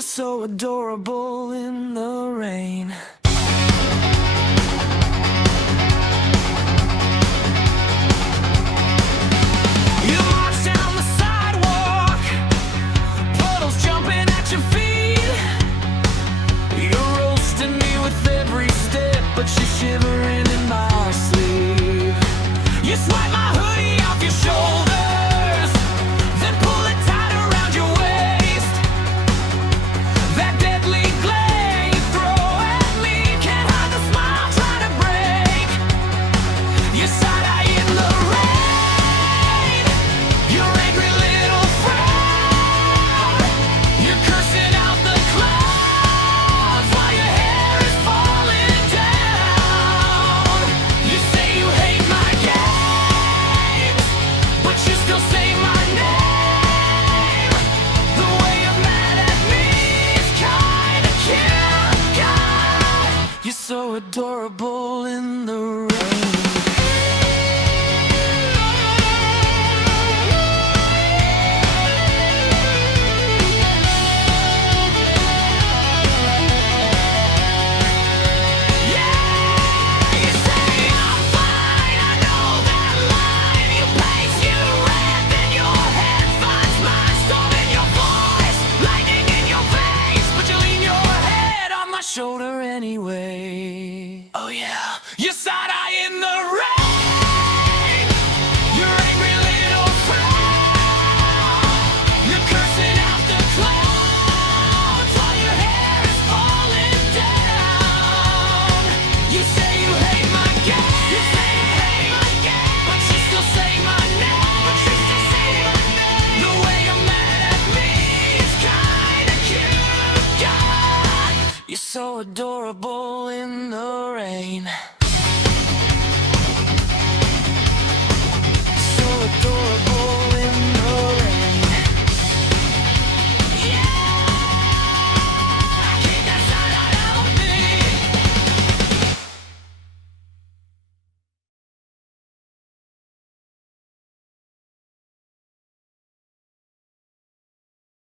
You're so adorable in the rain. You march down the sidewalk, puddles jumping at your feet. You're roasting me with every step, but you're shivering in my sleeve. You swipe my hoodie off your shoulders, then pull it tight around your waist. That deadly glare you throw at me can't hide the smile trying to break. You're side-eye in the rain, your angry little frown. You're cursing out the clouds while your hair is falling down. You say you hate my games, but you still say my name. The way you're mad at me is kinda cute, God. You're so adorable in the rain. You say I'm fine, I know that line. You place you red, then your head finds mine. Storm in your voice, lightning in your face, but you lean your head on my shoulder anyway. Oh yeah, you're side-eye in the rain, your angry little frown. You're cursing out the clouds while your hair is falling down. You say you hate my game, you say you hate my game, but you still say my name. But you still say my name. The way you're mad at me is kinda cute, God. You're so adorable in the rain.